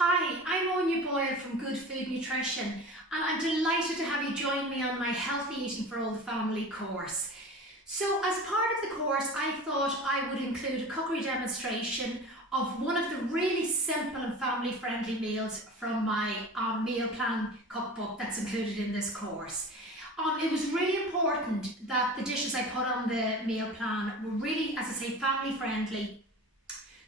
Hi, I'm Anya Boyle from Good Food Nutrition, and I'm delighted to have you join me on my Healthy Eating for All the Family course. So as part of the course, I thought I would include a cookery demonstration of one of the really simple and family-friendly meals from my meal plan cookbook that's included in this course. It was really important that the dishes I put on the meal plan were really, as I say, family-friendly,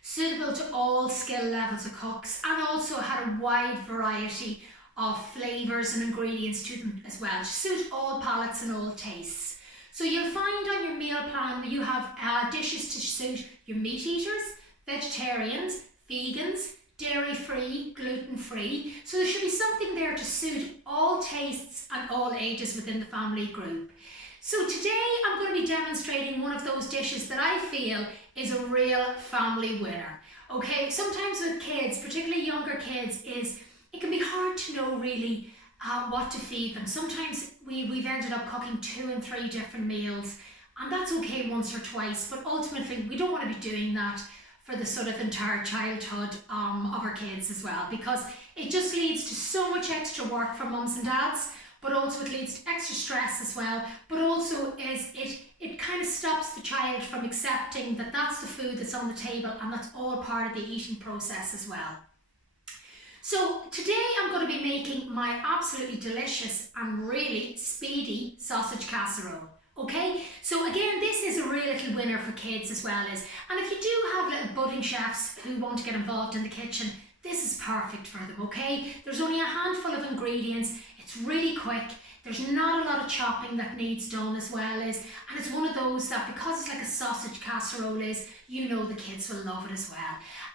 suitable to all skill levels of cooks, and also had a wide variety of flavours and ingredients to them as well, to suit all palates and all tastes. So you'll find on your meal plan that you have dishes to suit your meat eaters, vegetarians, vegans, dairy-free, gluten-free. So there should be something there to suit all tastes and all ages within the family group. So today I'm going to be demonstrating one of those dishes that I feel is a real family winner. Okay, sometimes with kids, particularly younger kids, it can be hard to know really what to feed them. Sometimes we've ended up cooking 2 and 3 different meals, and that's okay once or twice, but ultimately we don't want to be doing that for the sort of entire childhood of our kids as well, because it just leads to so much extra work for mums and dads, but also it leads to extra stress as well, but also it kind of stops the child from accepting that that's the food that's on the table and that's all part of the eating process as well. So today I'm going to be making my absolutely delicious and really speedy sausage casserole. Okay, so again, this is a real little winner for kids as well as, and if you do have little budding chefs who want to get involved in the kitchen, this is perfect for them, okay? There's only a handful of ingredients, it's really quick, there's not a lot of chopping that needs done as well as, and it's one of those that because it's like a sausage casserole is, you know the kids will love it as well.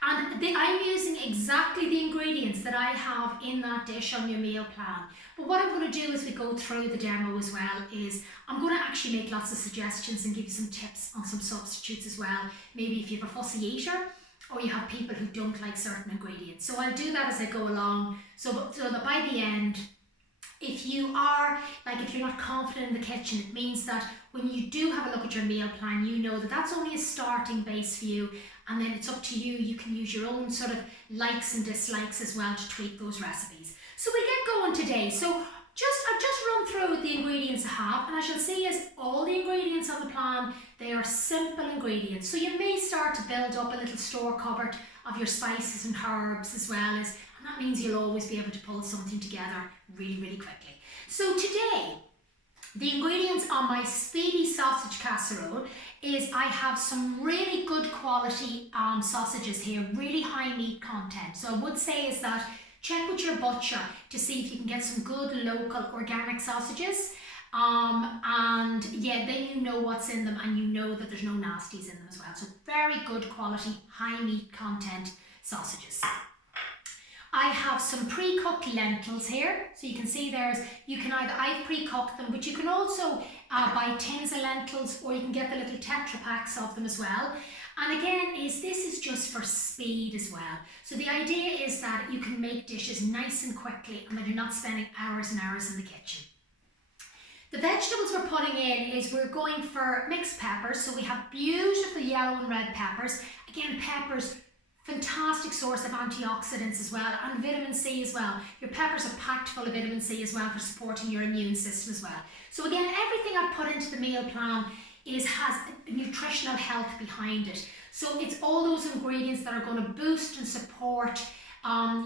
And I'm using exactly the ingredients that I have in that dish on your meal plan. But what I'm going to do as we go through the demo as well is I'm going to actually make lots of suggestions and give you some tips on some substitutes as well. Maybe if you have a fussy eater, or you have people who don't like certain ingredients. So I'll do that as I go along, so that by the end, if you're not confident in the kitchen, it means that when you do have a look at your meal plan, you know that that's only a starting base for you, and then it's up to you. You can use your own sort of likes and dislikes as well to tweak those recipes. So we'll get going today. So I've just run through the ingredients I have, and as you'll see is all the ingredients on the plan, they are simple ingredients. So you may start to build up a little store cupboard of your spices and herbs as well as, and that means you'll always be able to pull something together really, really quickly. So today, the ingredients on my speedy sausage casserole is I have some really good quality sausages here, really high meat content. So I would say is that check with your butcher to see if you can get some good local organic sausages. And yeah, then you know what's in them and you know that there's no nasties in them as well. So very good quality, high meat content sausages. I have some pre-cooked lentils here. So you can see I've pre-cooked them, but you can also buy tins of lentils, or you can get the little Tetra packs of them as well. And again, this is just for speed as well. So the idea is that you can make dishes nice and quickly and that you're not spending hours and hours in the kitchen. The vegetables we're putting in is we're going for mixed peppers. So we have beautiful yellow and red peppers. Again, peppers, fantastic source of antioxidants as well, and vitamin C as well. Your peppers are packed full of vitamin C as well for supporting your immune system as well. So again, everything I've put into the meal plan has nutritional health behind it. So it's all those ingredients that are going to boost and support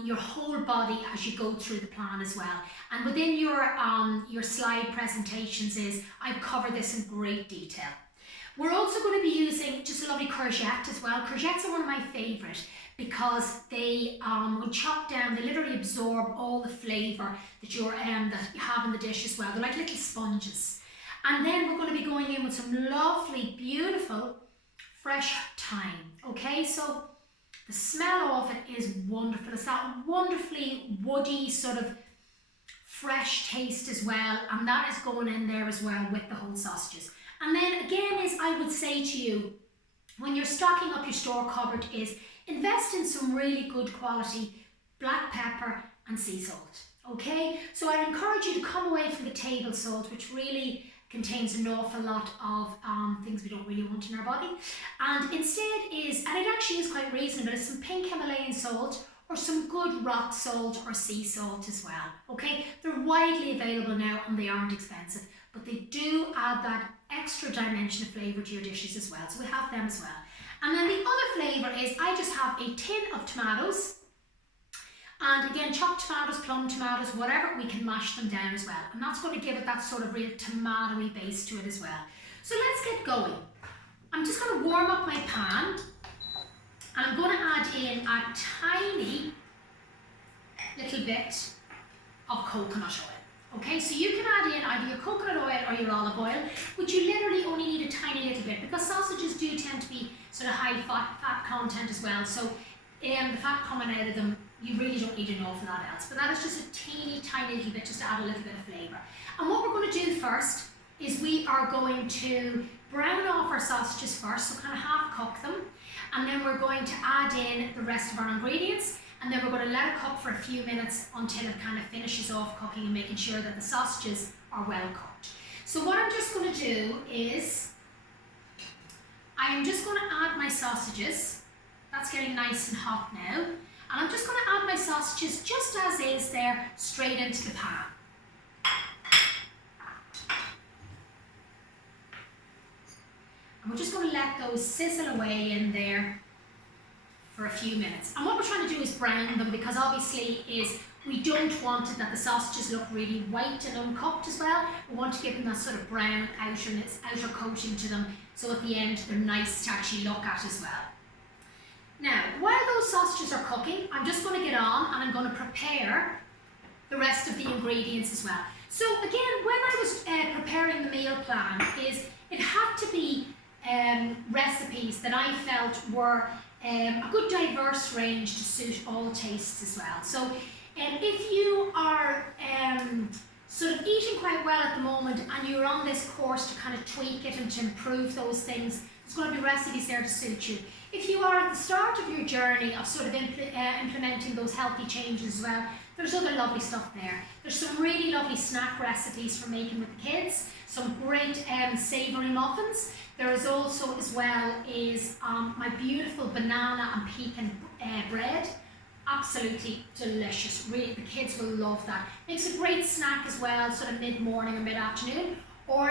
your whole body as you go through the plan as well. And within your slide presentations I've covered this in great detail. We're also going to be using just a lovely courgette as well. Courgettes are one of my favourite because they, when chopped down, they literally absorb all the flavour that you have in the dish as well. They're like little sponges. And then we're going to be going in with some lovely, beautiful, fresh thyme. Okay, so the smell of it is wonderful. It's that wonderfully woody sort of fresh taste as well, and that is going in there as well with the whole sausages. And then again, I would say to you, when you're stocking up your store cupboard, invest in some really good quality black pepper and sea salt. Okay, so I encourage you to come away from the table salt, which really contains an awful lot of things we don't really want in our body, and instead and it actually is quite reasonable, it's some pink Himalayan salt or some good rock salt or sea salt as well. Okay, they're widely available now and they aren't expensive, but they do add that extra dimension of flavour to your dishes as well. So we have them as well. And then the other flavour is I just have a tin of tomatoes. And again, chopped tomatoes, plum tomatoes, whatever, we can mash them down as well. And that's going to give it that sort of real tomatoey base to it as well. So let's get going. I'm just going to warm up my pan. And I'm going to add in a tiny little bit of coconut oil. Okay, so you can add in either your coconut oil or your olive oil, which you literally only need a tiny little bit because sausages do tend to be sort of high fat content as well. So the fat coming out of them, you really don't need an awful lot else. But that is just a teeny tiny little bit just to add a little bit of flavour. And what we're going to do first is we are going to brown off our sausages first, so kind of half cook them. And then we're going to add in the rest of our ingredients, and then we're going to let it cook for a few minutes until it kind of finishes off cooking and making sure that the sausages are well cooked. So what I'm just going to do is, I am just going to add my sausages. That's getting nice and hot now. And I'm just going to add my sausages just as is there, straight into the pan. And we're just going to let those sizzle away in there for a few minutes. And what we're trying to do is brown them, because obviously we don't want it that the sausages look really white and uncooked as well. We want to give them that sort of brown outer coating to them, so at the end they're nice to actually look at as well. Now, while those sausages are cooking, I'm just going to get on and I'm going to prepare the rest of the ingredients as well. So again, when I was preparing the meal plan, it had to be recipes that I felt were a good diverse range to suit all tastes as well. So if you are sort of eating quite well at the moment and you're on this course to kind of tweak it and to improve those things, there's going to be recipes there to suit you. If you are at the start of your journey of sort of implementing those healthy changes as well, there's other lovely stuff there. There's some really lovely snack recipes for making with the kids, some great savoury muffins. There is also as well is my beautiful banana and pecan bread. Absolutely delicious. Really, the kids will love that. Makes a great snack as well, sort of mid-morning or mid-afternoon. Or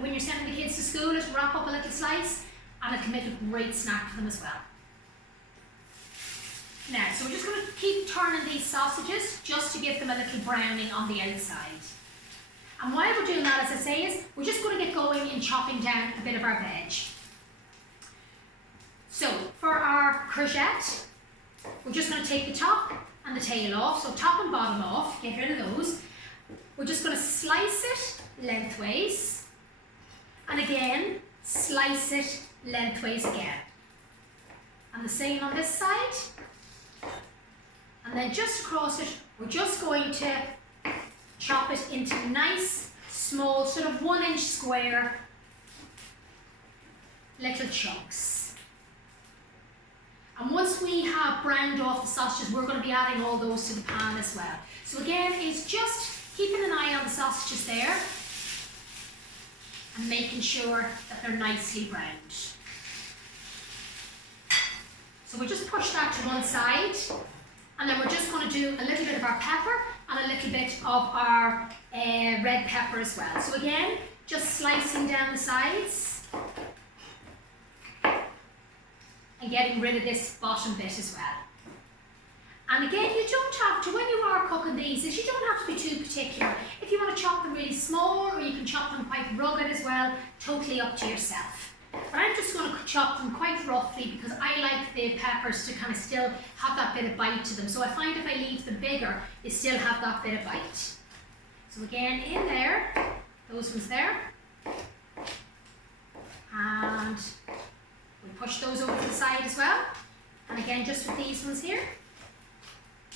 when you're sending the kids to school, just wrap up a little slice and it can make a great snack for them as well. Now, so we're just going to keep turning these sausages just to give them a little browning on the outside. And while we're doing that, as I say, is we're just going to get going in chopping down a bit of our veg. So for our courgette, we're just going to take the top and the tail off, so top and bottom off, get rid of those. We're just going to slice it lengthways, and again, slice it lengthways again. And the same on this side. And then just across it, we're just going to chop it into nice, small, sort of 1-inch square little chunks. And once we have browned off the sausages, we're going to be adding all those to the pan as well. So again, it's just keeping an eye on the sausages there and making sure that they're nicely browned. So we'll just push that to one side, and then we're just going to do a little bit of our pepper and a little bit of our red pepper as well. So again, just slicing down the sides and getting rid of this bottom bit as well. And again, you don't have to, when you are cooking these, you don't have to be too particular. If you want to chop them really small, or you can chop them quite rugged as well, totally up to yourself. But I'm just going to chop them quite roughly because I like the peppers to kind of still have that bit of bite to them. So I find if I leave them bigger, they still have that bit of bite. So again, in there, those ones there. And we push those over to the side as well. And again, just with these ones here,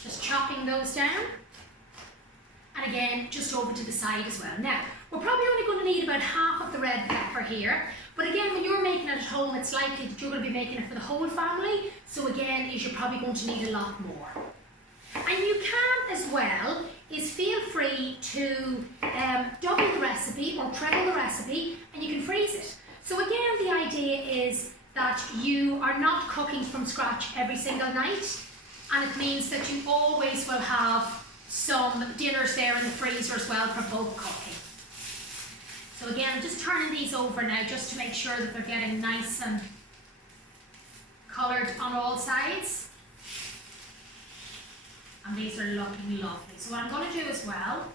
just chopping those down. And again, just over to the side as well. Now, we're probably only going to need about half of the red pepper here. But again, when you're making it at home, it's likely that you're going to be making it for the whole family. So again, you're probably going to need a lot more. And you can as well, feel free to double the recipe or treble the recipe, and you can freeze it. So again, the idea is that you are not cooking from scratch every single night. and it means that you always will have some dinners there in the freezer as well for bulk cooking. So again, I'm just turning these over now just to make sure that they're getting nice and coloured on all sides. And these are looking lovely. So what I'm going to do as well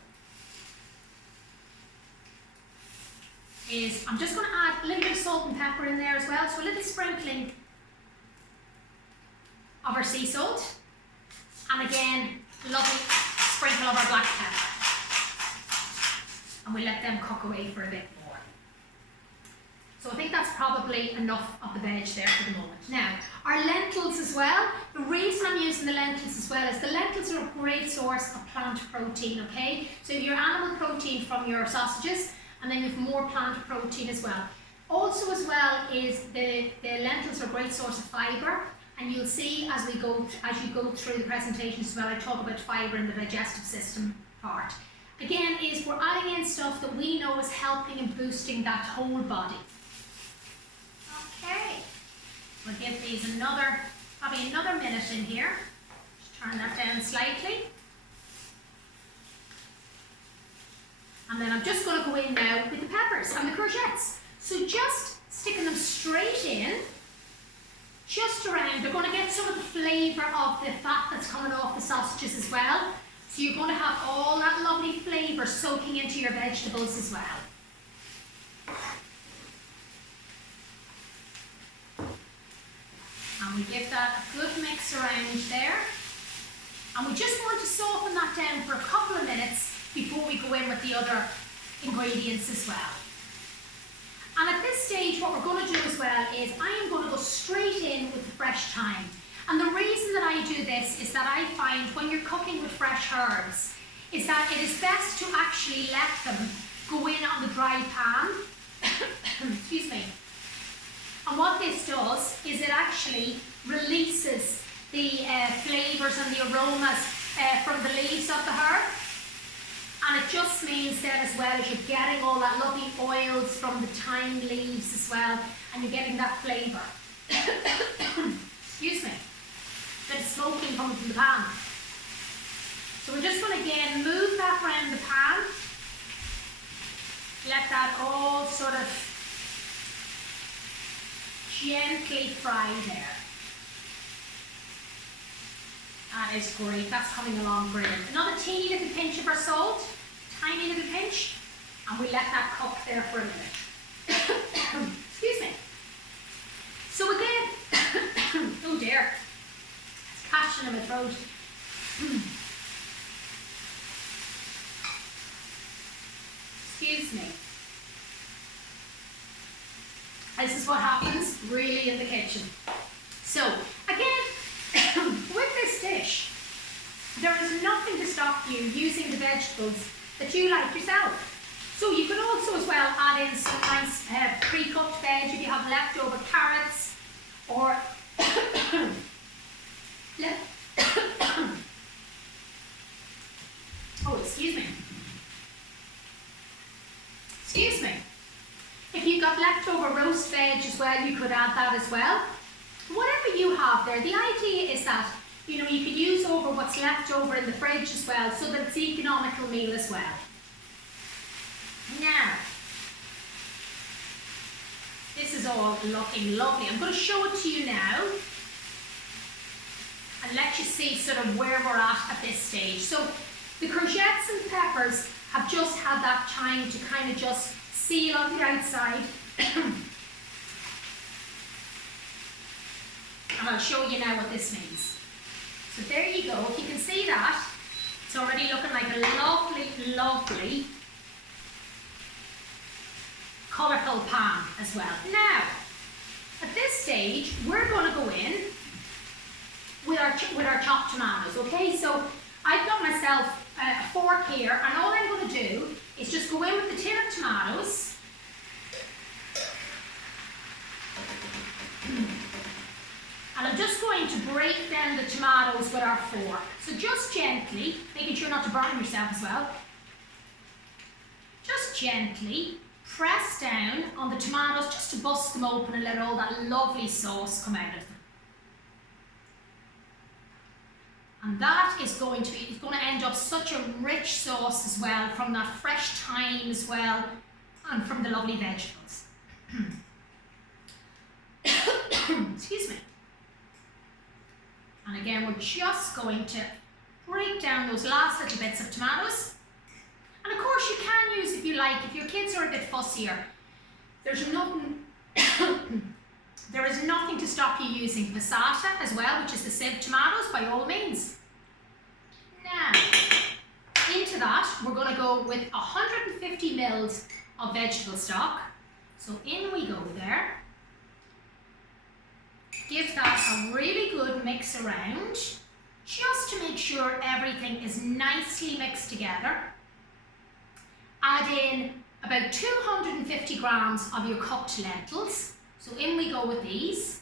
is I'm just going to add a little bit of salt and pepper in there as well. So a little sprinkling of our sea salt. And again, lovely sprinkle of our black pepper. And we let them cook away for a bit more. So I think that's probably enough of the veg there for the moment. Now, our lentils as well. The reason I'm using the lentils as well is the lentils are a great source of plant protein, okay? So you have your animal protein from your sausages, and then you have more plant protein as well. Also as well is the lentils are a great source of fibre, and you'll see as you go through the presentation as well, I talk about fibre in the digestive system part. Again, is we're adding in stuff that we know is helping and boosting that whole body. Okay, we'll give these probably another minute in here. Just turn that down slightly. And then I'm just going to go in now with the peppers and the courgettes. So just sticking them straight in, just around. They're going to get some of the flavour of the fat that's coming off the sausages as well. So you're going to have all that lovely flavour soaking into your vegetables as well. And we give that a good mix around there. And we just want to soften that down for a couple of minutes before we go in with the other ingredients as well. And at this stage, what we're going to do as well is I am going to go straight in with the fresh thyme. And the reason that I do this is that I find when you're cooking with fresh herbs, is that it is best to actually let them go in on the dry pan. Excuse me. And what this does is it actually releases the flavours and the aromas from the leaves of the herb. And it just means that as well as you're getting all that lovely oils from the thyme leaves as well, and you're getting that flavour. Excuse me. Bit of smoking coming from the pan. So we're just going to again move that around the pan. Let that all sort of gently fry there. That is great, that's coming along brilliant. Another teeny little pinch of our salt, tiny little pinch, and we let that cook there for a minute. Excuse me. So again, oh dear, it's catching in my throat. Excuse me. This is what happens really in the kitchen. So again, with this dish, there is nothing to stop you using the vegetables that you like yourself. So you can also as well add in some nice pre-cooked veg if you have leftover carrots or oh, excuse me. Excuse me. If you've got leftover roast veg as well, you could add that as well. Whatever you have there, the idea is that, you know, you could use over what's left over in the fridge as well, so that it's an economical meal as well. Now, this is all looking lovely. I'm going to show it to you now and let you see sort of where we're at this stage. So the courgettes and peppers have just had that time to kind of just seal on the outside. And I'll show you now what this means. So there you go. If you can see that, it's already looking like a lovely, lovely colourful pan as well. Now, at this stage, we're going to go in with our chopped tomatoes, okay? So I've got myself a fork here, and all I'm going to do is just go in with the tin of tomatoes. And I'm just going to break down the tomatoes with our fork. So just gently, making sure not to burn yourself as well. Just gently press down on the tomatoes just to bust them open and let all that lovely sauce come out of them. And that is going to be, it's going to end up such a rich sauce as well, from that fresh thyme as well, and from the lovely vegetables. Excuse me. And again, we're just going to break down those last little bits of tomatoes. And of course you can use, if you like, if your kids are a bit fussier, there's nothing, there is nothing to stop you using passata as well, which is the sieved tomatoes, by all means. Now, into that, we're going to go with 150 mils of vegetable stock. So in we go there. Give that a really good mix around, just to make sure everything is nicely mixed together. Add in about 250 grams of your cooked lentils. So in we go with these.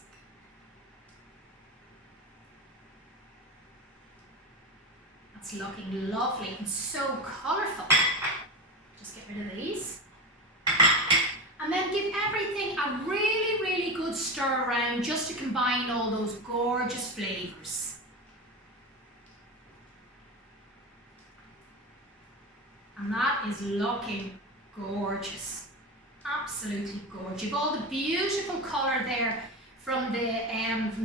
That's looking lovely and so colourful. Just get rid of these. And then give everything a really, really good stir around, just to combine all those gorgeous flavours. And that is looking gorgeous. Absolutely gorgeous. You've all the beautiful colour there from the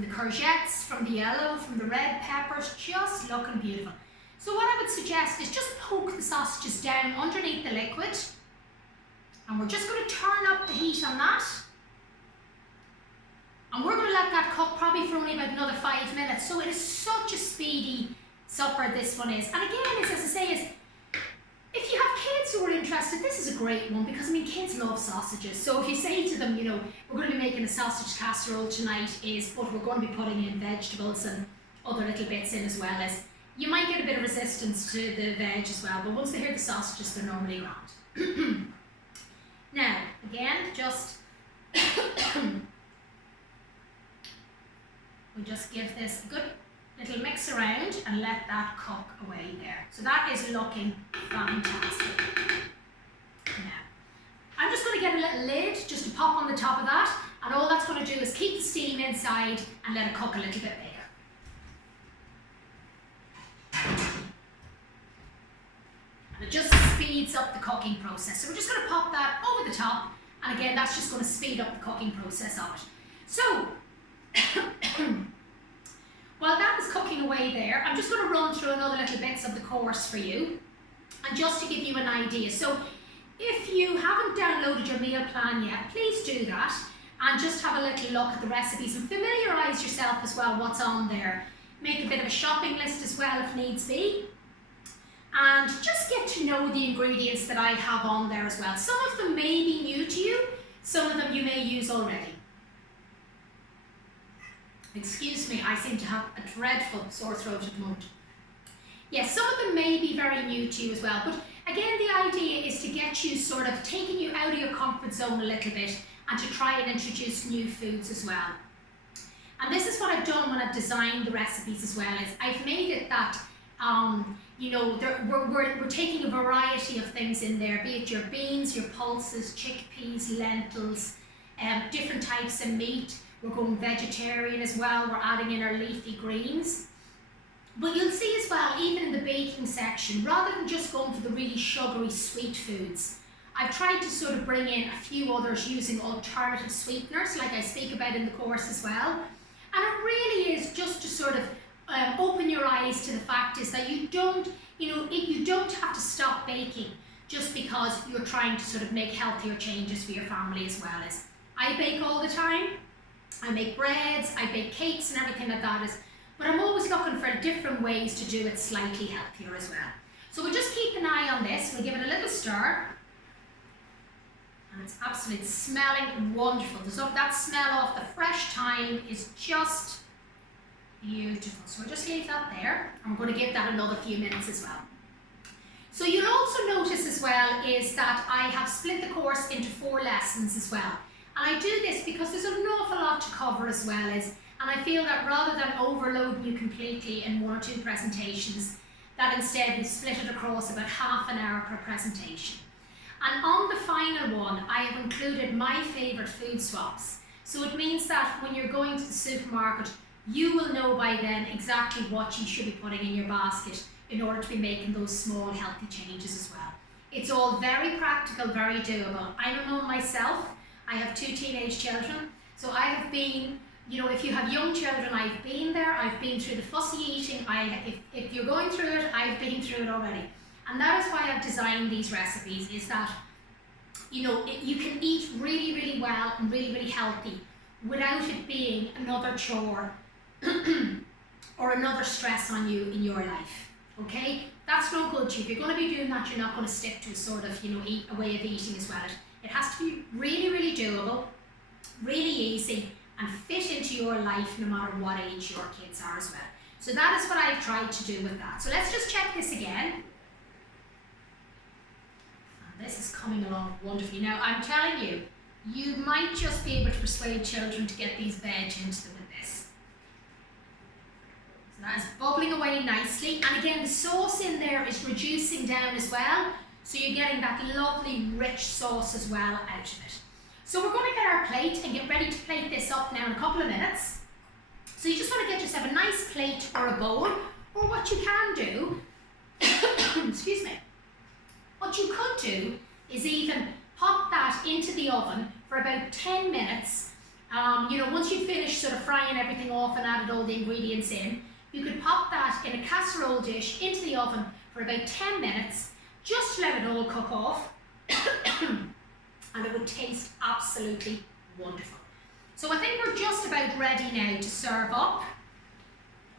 courgettes, from the yellow, from the red peppers, just looking beautiful. So what I would suggest is just poke the sausages down underneath the liquid. And we're just going to turn up the heat on that. And we're going to let that cook probably for only about another 5 minutes. So it is such a speedy supper, this one is. And again, as I say, is if you have kids who are interested, this is a great one, because I mean, kids love sausages. So if you say to them, you know, we're going to be making a sausage casserole tonight, but we're going to be putting in vegetables and other little bits in as well, as you might get a bit of resistance to the veg as well, but once they hear the sausages, they're normally grand. Now, again, just we just give this a good little mix around and let that cook away there. So that is looking fantastic. Now, I'm just going to get a little lid just to pop on the top of that, and all that's going to do is keep the steam inside and let it cook a little bit bigger. And it just speeds up the cooking process. So we're just going to pop that over the top, and again, that's just going to speed up the cooking process of it. So, while that is cooking away there, I'm just going to run through another little bits of the course for you, and just to give you an idea. So, if you haven't downloaded your meal plan yet, please do that, and just have a little look at the recipes and familiarise yourself as well what's on there. Make a bit of a shopping list as well if needs be. And just get to know the ingredients that I have on there as well. Some of them may be new to you, some of them you may use already. Excuse me, I seem to have a dreadful sore throat at the moment. Yes, some of them may be very new to you as well, but again, the idea is to get you sort of taking you out of your comfort zone a little bit, and to try and introduce new foods as well. And this is what I've done when I've designed the recipes as well, is I've made it that you know, we're taking a variety of things in there, be it your beans, your pulses, chickpeas, lentils, different types of meat. We're going vegetarian as well, we're adding in our leafy greens. But you'll see as well, even in the baking section, rather than just going for the really sugary sweet foods, I've tried to sort of bring in a few others using alternative sweeteners, like I speak about in the course as well. And it really is just to sort of open your eyes to the fact is that you don't have to stop baking just because you're trying to sort of make healthier changes for your family as well. As I bake all the time, I make breads, I bake cakes and everything like that, but I'm always looking for different ways to do it slightly healthier as well. So we'll just keep an eye on this, we'll give it a little stir. And it's absolutely smelling wonderful. So that smell of the fresh thyme is just beautiful. So we'll just leave that there, and we're going to give that another few minutes as well. So you'll also notice as well is that I have split the course into 4 lessons as well. And I do this because there's an awful lot to cover as well, and I feel that rather than overloading you completely in 1 or 2 presentations, that instead we split it across about half an hour per presentation. And on the final one, I have included my favourite food swaps. So it means that when you're going to the supermarket, you will know by then exactly what you should be putting in your basket in order to be making those small healthy changes as well. It's all very practical, very doable. I'm a mum myself. I have 2 teenage children, so I have been, you know, if you have young children, I've been there. I've been through the fussy eating. If you're going through it, I've been through it already. And that is why I've designed these recipes, is that, you know, you can eat really, really well and really, really healthy without it being another chore or another stress on you in your life, okay? That's no good to you. If you're going to be doing that, you're not going to stick to a sort of, you know, a way of eating as well. It has to be really, really doable, really easy, and fit into your life no matter what age your kids are as well. So that is what I've tried to do with that. So let's just check this again. And this is coming along wonderfully. Now, I'm telling you, you might just be able to persuade children to get these veg into them with this. So that is bubbling away nicely. And again, the sauce in there is reducing down as well. So you're getting that lovely rich sauce as well out of it. So we're going to get our plate and get ready to plate this up now in a couple of minutes. So you just want to get yourself a nice plate or a bowl, or what you can do, excuse me, what you could do is even pop that into the oven for about 10 minutes. You know, once you've finished sort of frying everything off and added all the ingredients in, you could pop that in a casserole dish into the oven for about 10 minutes, just to let it all cook off, and it would taste absolutely wonderful. So I think we're just about ready now to serve up,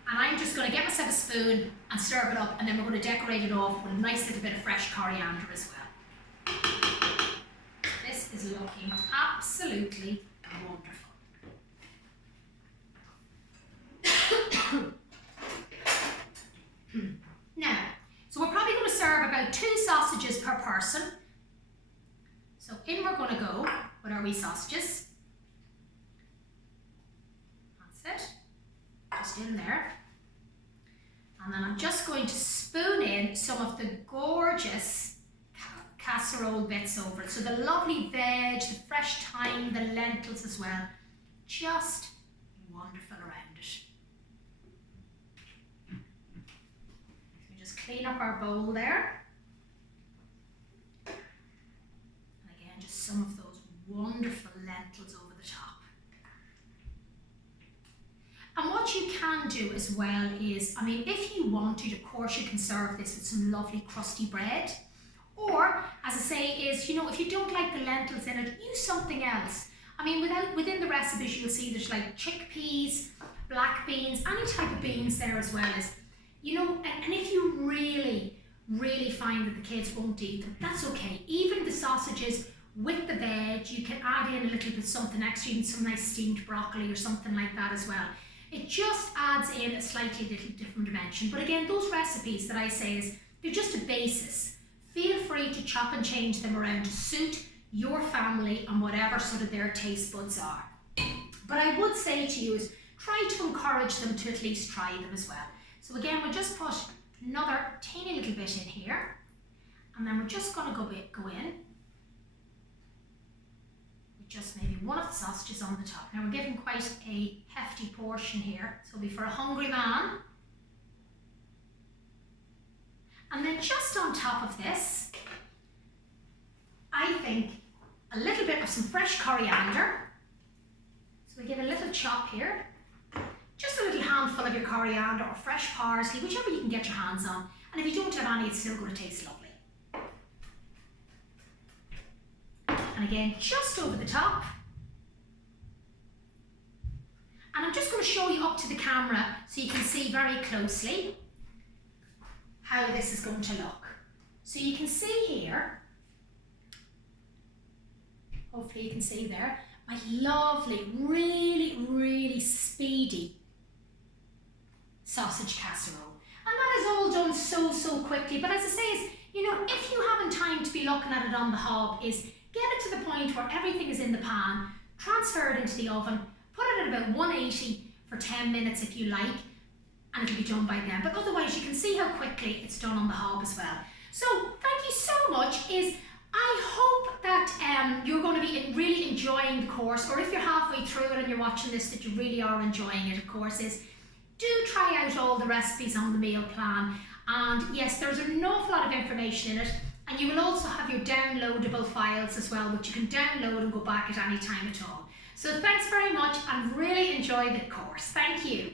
and I'm just going to get myself a spoon and serve it up, and then we're going to decorate it off with a nice little bit of fresh coriander as well. This is looking absolutely wonderful. Now, so we're probably going to serve about 2 sausages per person. So in we're going to go with our wee sausages. That's it. Just in there. And then I'm just going to spoon in some of the gorgeous casserole bits over it. So the lovely veg, the fresh thyme, the lentils as well. Just wonderful around it. So we just clean up our bowl there. And again, just some of those wonderful lentils over the top. And what you can do as well is, I mean, if you wanted, of course, you can serve this with some lovely crusty bread. Or, as I say, is, you know, if you don't like the lentils in it, use something else. I mean, within the recipes, you'll see there's like chickpeas, black beans, any type of beans there as well as, you know, and if you really, really find that the kids won't eat them, that's okay. Even the sausages with the veg, you can add in a little bit something extra, even some nice steamed broccoli or something like that as well. It just adds in a slightly little different dimension. But again, those recipes that I say is, they're just a basis. Feel free to chop and change them around to suit your family and whatever sort of their taste buds are. But I would say to you is, try to encourage them to at least try them as well. So again, we'll just put another teeny little bit in here, and then we're just going to go in with just maybe one of the sausages on the top. Now we're giving quite a hefty portion here, so it'll be for a hungry man. And then just on top of this, I think a little bit of some fresh coriander. So we give a little chop here. Just a little handful of your coriander or fresh parsley, whichever you can get your hands on. And if you don't have any, it's still going to taste lovely. And again, just over the top. And I'm just going to show you up to the camera so you can see very closely how this is going to look. So you can see here, hopefully you can see there, my lovely, really, really speedy sausage casserole. And that is all done so quickly. But as I say, is, you know, if you haven't time to be looking at it on the hob, is get it to the point where everything is in the pan, transfer it into the oven, put it at about 180 for 10 minutes if you like, and it'll be done by then. But otherwise, you can see how quickly it's done on the hob as well. So thank you so much. I hope that you're going to be really enjoying the course, or if you're halfway through it and you're watching this, that you really are enjoying it, of course, is do try out all the recipes on the meal plan. And yes, there's an awful lot of information in it, and you will also have your downloadable files as well, which you can download and go back at any time at all. So thanks very much, and really enjoy the course. Thank you.